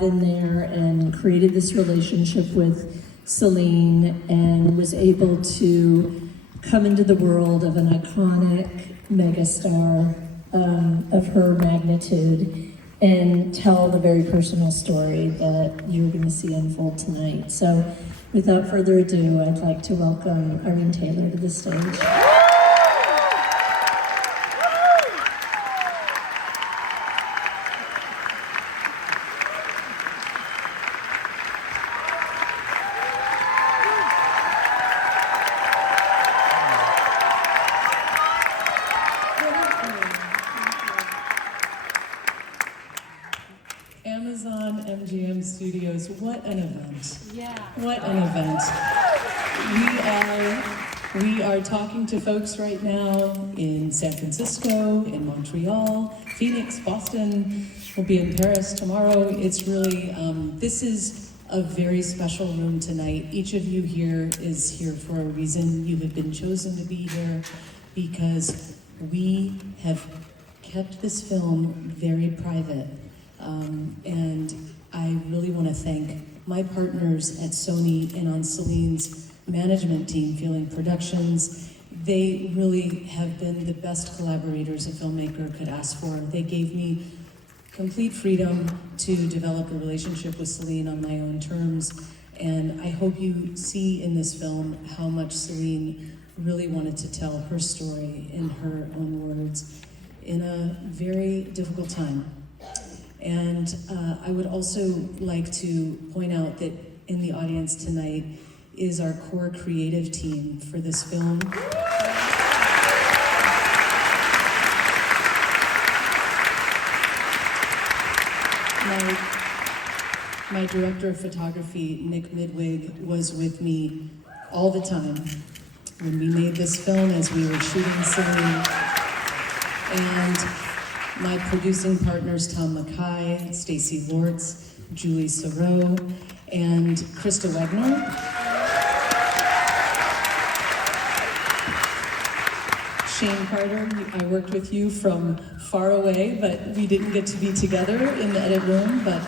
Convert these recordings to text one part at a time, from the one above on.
in there and created this relationship with Celine and was able to come into the world of an iconic megastar of her magnitude and tell the very personal story that you're going to see unfold tonight. So without further ado, I'd like to welcome Irene Taylor to the stage. Amazon MGM Studios, what an event. Yeah. What an event. We are talking to folks right now in San Francisco, in Montreal, Phoenix, Boston. We'll be in Paris tomorrow. It's really, this is a very special room tonight. Each of you here is here for a reason. You have been chosen to be here because we have kept this film very private. And I really want to thank my partners at Sony and on Celine's management team, Feeling Productions. They really have been the best collaborators a filmmaker could ask for. They gave me complete freedom to develop a relationship with Celine on my own terms. And I hope you see in this film how much Celine really wanted to tell her story in her own words in a very difficult time. And I would also like to point out that in the audience tonight is our core creative team for this film. My director of photography, Nick Midwig, was with me all the time when we made this film as we were shooting Celine. And my producing partners, Tom Mackay, Stacey Lortz, Julie Soreau, and Krista Wegner. Shane Carter, I worked with you from far away, but we didn't get to be together in the edit room. But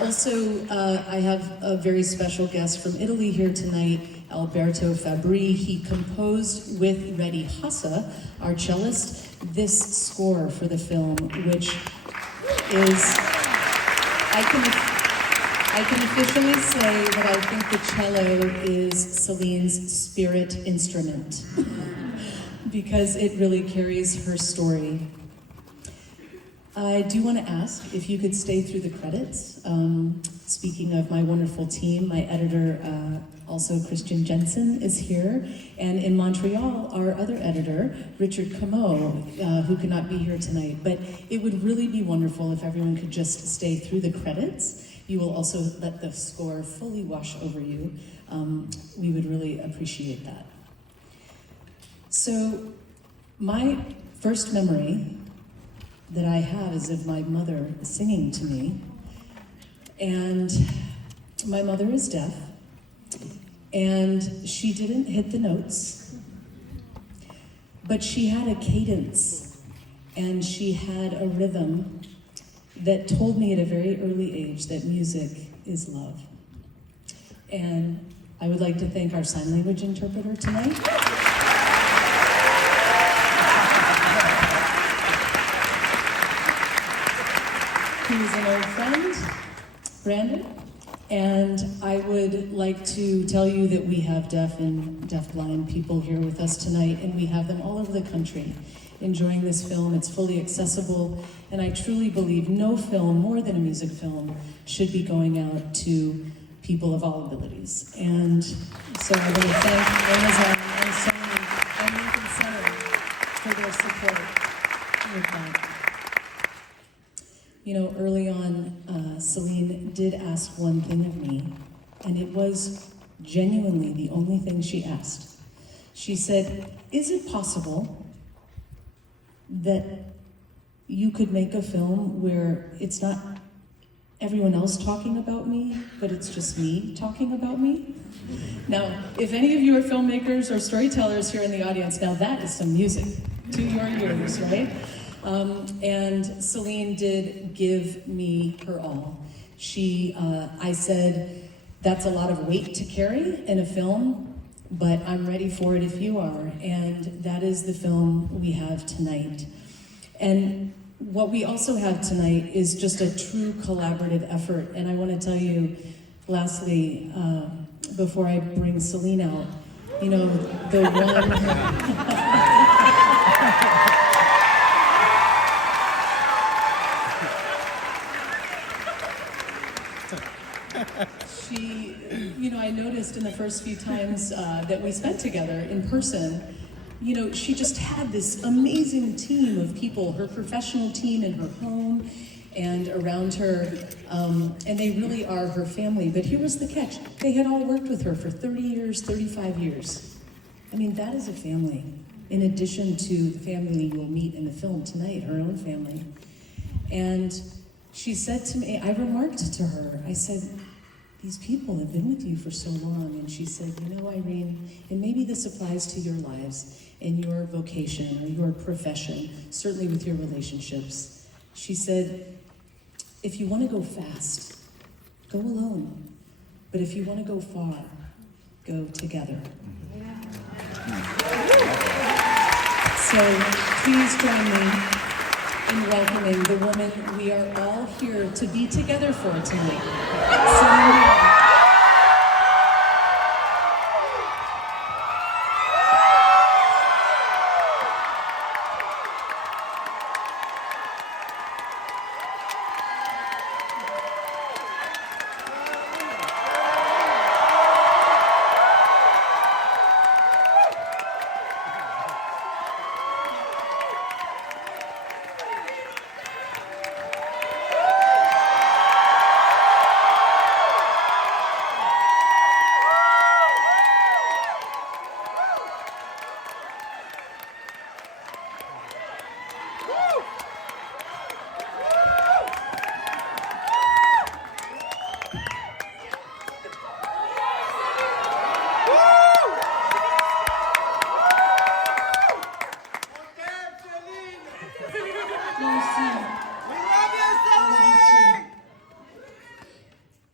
also, I have a very special guest from Italy here tonight, Alberto Fabri. He composed with Reddy Hassa, our cellist, this score for the film, which is, I can officially say that I think the cello is Celine's spirit instrument because it really carries her story. I do want to ask if you could stay through the credits. Speaking of my wonderful team, my editor, also Christian Jensen, is here. And in Montreal, our other editor, Richard Comeau, who could not be here tonight. But it would really be wonderful if everyone could just stay through the credits. You will also let the score fully wash over you. We would really appreciate that. So my first memory that I have is of my mother singing to me. And my mother is deaf, and she didn't hit the notes, but she had a cadence, and she had a rhythm that told me at a very early age that music is love. And I would like to thank our sign language interpreter tonight. He's an old friend, Brandon, and I would like to tell you that we have deaf and deafblind people here with us tonight, and we have them all over the country enjoying this film. It's fully accessible, and I truly believe no film, more than a music film, should be going out to people of all abilities. And so I want to thank Amazon and Sony and Lincoln Center for their support with that. You know, early on, Celine did ask one thing of me, and it was genuinely the only thing she asked. She said, "Is it possible that you could make a film where it's not everyone else talking about me, but it's just me talking about me?" Now, if any of you are filmmakers or storytellers here in the audience, now that is some music to your ears, right? And Celine did give me her all. I said, that's a lot of weight to carry in a film, but I'm ready for it if you are. And that is the film we have tonight. And what we also have tonight is just a true collaborative effort. And I want to tell you, lastly, before I bring Celine out, you know, the one... I noticed in the first few times that we spent together in person, she just had this amazing team of people, her professional team in her home and around her, and they really are her family. But here was the catch. They had all worked with her for 30 years, 35 years. I mean, that is a family, in addition to the family you will meet in the film tonight, her own family. And she said to me, I remarked to her, I said, these people have been with you for so long. And she said, Irene, and maybe this applies to your lives and your vocation or your profession, certainly with your relationships. She said, if you want to go fast, go alone. But if you want to go far, go together. So please join me in welcoming the woman we are all here to be together for tonight, Céline Dion.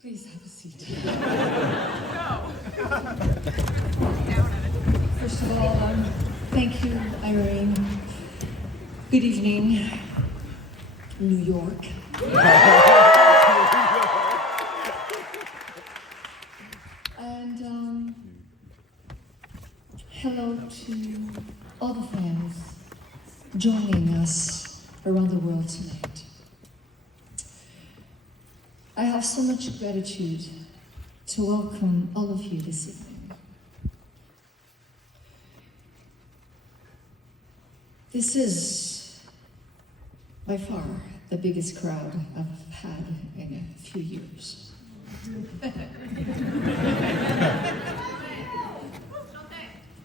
Please have a seat. First of all, thank you, Irene. Good evening, New York. And hello to all the fans joining us around the world tonight. I have so much gratitude to welcome all of you this evening. This is by far the biggest crowd I've had in a few years.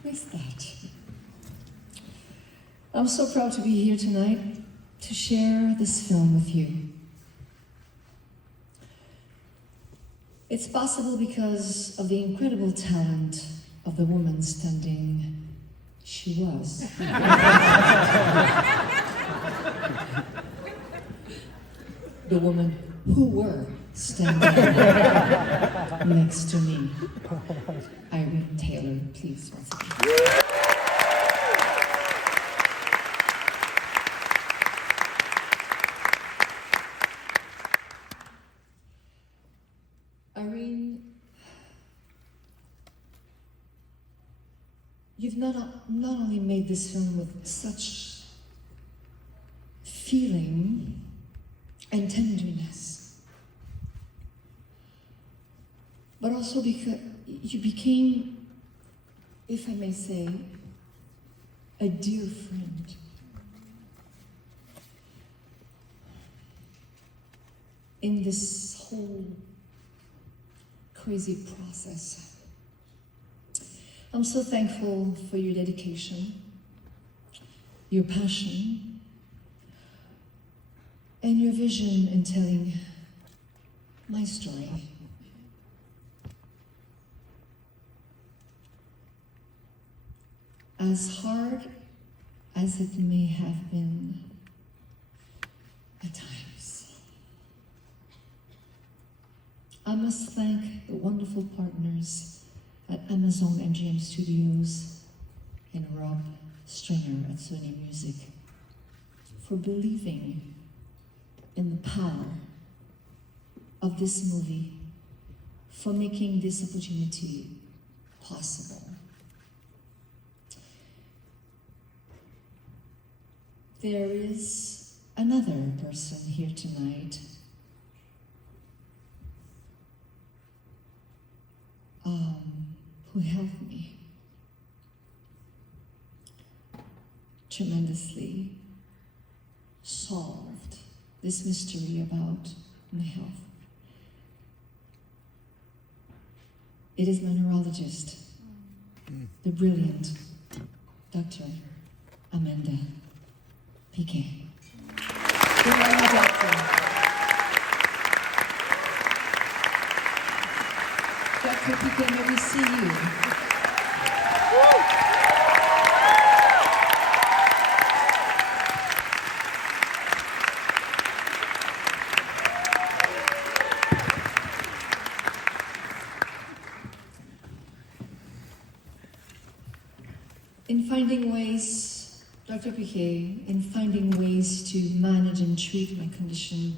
Where's that? I'm so proud to be here tonight to share this film with you. It's possible because of the incredible talent of the woman standing. She was. The woman who were standing next to me. Irene Taylor, please, once again. Irene, you've not only made this film with such feeling and tenderness, but also because you became, if I may say, a dear friend. In this whole crazy process. I'm so thankful for your dedication, your passion, and your vision in telling my story. As hard as it may have been at times. I must thank the wonderful partners at Amazon MGM Studios and Rob Stringer at Sony Music for believing in the power of this movie, for making this opportunity possible. There is another person here tonight who helped me tremendously, solved this mystery about my health. It is my neurologist, the brilliant Dr. Amanda Piquet. Good morning, doctor. Dr. Piquet, may we see you? In finding ways, Dr. Piquet, in finding ways to manage and treat my condition,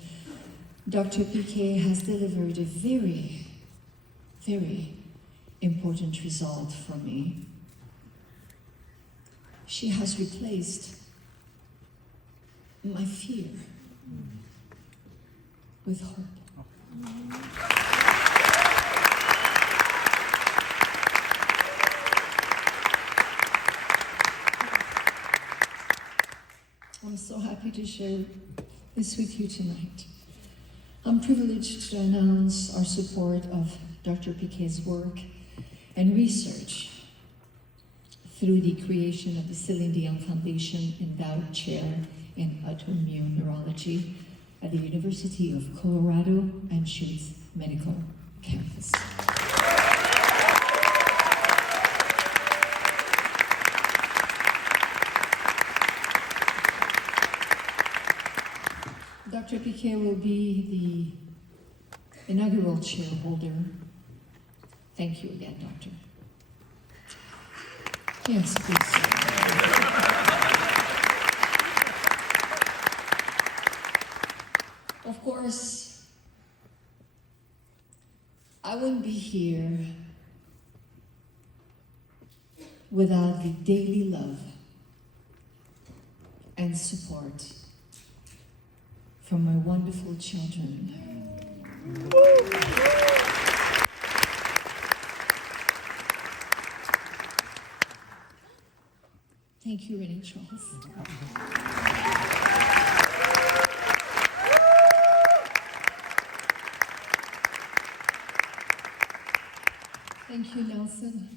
Dr. Piquet has delivered a very, very important result for me. She has replaced my fear with hope. I'm so happy to share this with you tonight. I'm privileged to announce our support of Dr. Piquet's work and research through the creation of the Céline Dion Foundation Endowed Chair in Autoimmune Neurology at the University of Colorado Anschutz Medical Campus. Dr. Piquet will be the inaugural chairholder. Thank you again, Doctor. Yes, please. Of course, I wouldn't be here without the daily love and support from my wonderful children. Thank you, Irene Charles. Thank you, Nelson.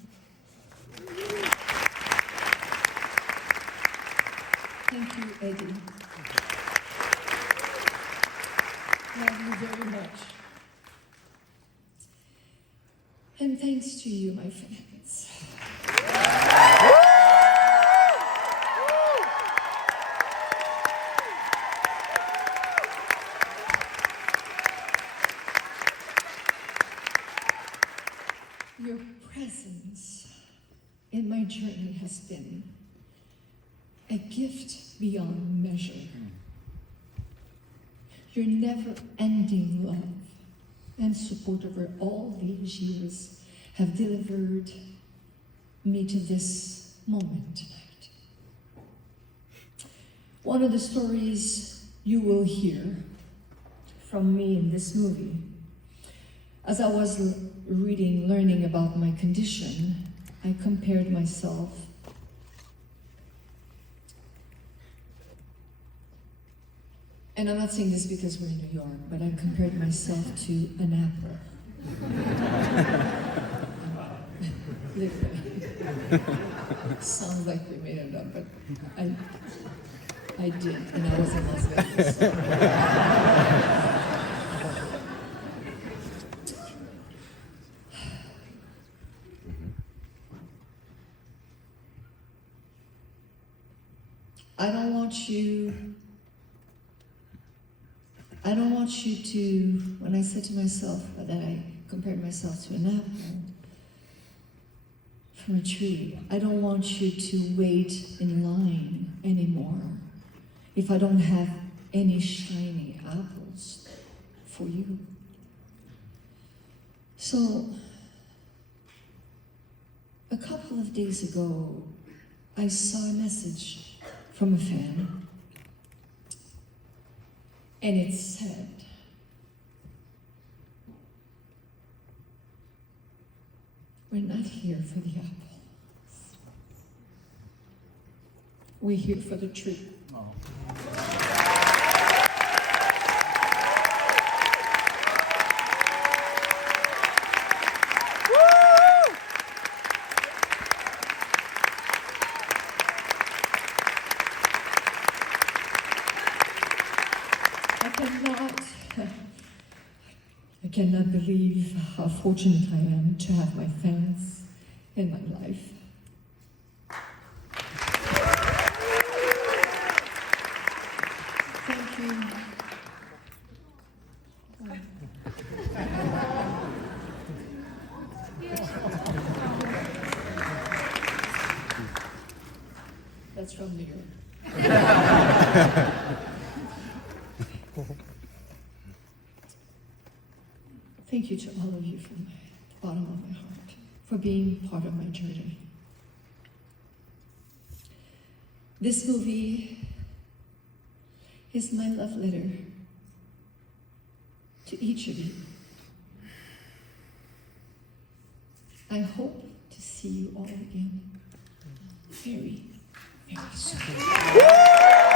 Thank you, Eddie. Love you very much. And thanks to you, my friends. Your presence in my journey has been a gift beyond measure. Your never-ending love and support over all these years have delivered me to this moment tonight. One of the stories you will hear from me in this movie, as I was learning about my condition, I compared myself and I'm not saying this because we're in New York, but I compared myself to an apple. Literally. Sounds like we made it up, but I did, and I was in Las Vegas. I don't want you I don't want you to, when I said to myself that I compared myself to an apple from a tree, I don't want you to wait in line anymore if I don't have any shiny apples for you. So, a couple of days ago, I saw a message from a fan, and it said, "We're not here for the apples. We're here for the tree." I cannot believe how fortunate I am to have my fans in my life. Thank you. That's from New York. Thank you to all of you from the bottom of my heart for being part of my journey. This movie is my love letter to each of you. I hope to see you all again very, very soon.